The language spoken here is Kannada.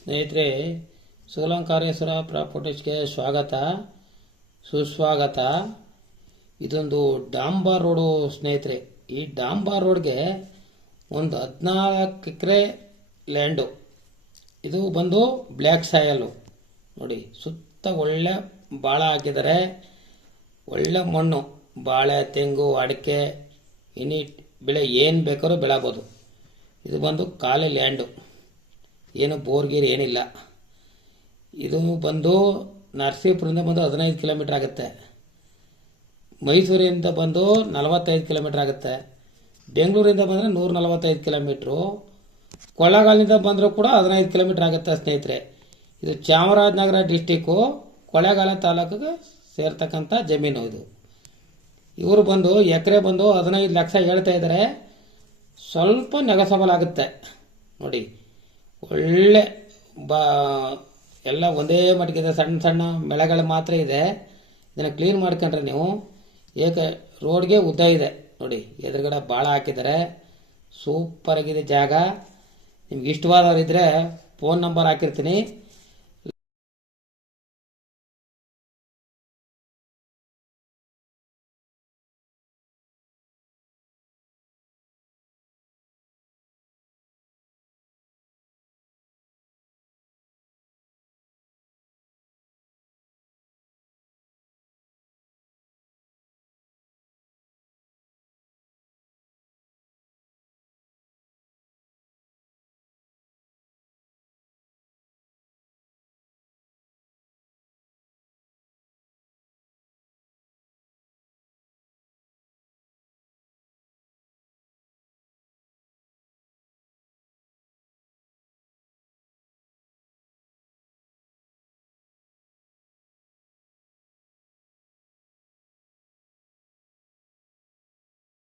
ಸ್ನೇಹಿತರೆ, ಸೋಲಂಕಾರೇಶ್ವರ ಪ್ರಾಪರ್ಟೀಸ್ಗೆ ಸ್ವಾಗತ ಸುಸ್ವಾಗತ. ಇದೊಂದು ಡಾಂಬರ್ ರೋಡು ಸ್ನೇಹಿತರೆ. ಈ ಡಾಂಬರ್ ರೋಡ್ಗೆ ಒಂದು 14 ಎಕರೆ ಲ್ಯಾಂಡು. ಇದು ಬಂದು ಬ್ಲ್ಯಾಕ್ ಸಾಯಲು ನೋಡಿ. ಸುತ್ತ ಒಳ್ಳೆ ಬಾಳೆ ಹಾಕಿದ್ದಾರೆ. ಒಳ್ಳೆ ಮಣ್ಣು, ಬಾಳೆ, ತೆಂಗು, ಅಡಿಕೆ, ಇನಿ ಬೆಳೆ ಏನು ಬೇಕಾದ್ರೂ ಬೆಳಬೋದು. ಇದು ಬಂದು ಖಾಲಿ ಲ್ಯಾಂಡು, ಏನು ಬೋರ್ಗೀರ್ ಏನಿಲ್ಲ. ಇದು ಬಂದು ನರಸೀಪುರದಿಂದ ಬಂದು 15 ಕಿಲೋಮೀಟ್ರ್ ಆಗುತ್ತೆ. ಮೈಸೂರಿಂದ ಬಂದು 45 ಕಿಲೋಮೀಟ್ರ್ ಆಗುತ್ತೆ. ಬೆಂಗಳೂರಿಂದ ಬಂದರೆ 145 ಕಿಲೋಮೀಟ್ರು. ಕೊಳ್ಳೇಗಾಲದಿಂದ ಬಂದರೂ ಕೂಡ 15 ಕಿಲೋಮೀಟ್ರ್ ಆಗುತ್ತೆ ಸ್ನೇಹಿತರೆ. ಇದು ಚಾಮರಾಜನಗರ ಡಿಸ್ಟಿಕ್ಕು, ಕೊಳ್ಳೇಗಾಲ ತಾಲೂಕಿಗೆ ಸೇರ್ತಕ್ಕಂಥ ಜಮೀನು ಇದು. ಇವರು ಬಂದು ಎಕರೆ ಬಂದು 15 ಲಕ್ಷ ಹೇಳ್ತಾ ಇದ್ದಾರೆ. ಸ್ವಲ್ಪ ನೆಗೋಸಬಲ್ ಆಗುತ್ತೆ ನೋಡಿ. ಒಳ್ಳೆ ಎಲ್ಲ ಒಂದೇ ಮಟ್ಟಿಗಿದೆ. ಸಣ್ಣ ಸಣ್ಣ ಬೆಳೆಗಳು ಮಾತ್ರ ಇದೆ. ಇದನ್ನು ಕ್ಲೀನ್ ಮಾಡ್ಕೊಂಡ್ರೆ ನೀವು ರೋಡ್ಗೆ ಉದ್ದ ಇದೆ ನೋಡಿ. ಎದುರುಗಡೆ ಬಾಳ ಹಾಕಿದ್ದಾರೆ. ಸೂಪರ್ ಆಗಿದೆ ಜಾಗ. ನಿಮ್ಗೆ ಇಷ್ಟವಾದವರಿದ್ದರೆ ಫೋನ್ ನಂಬರ್ ಹಾಕಿರ್ತೀನಿ.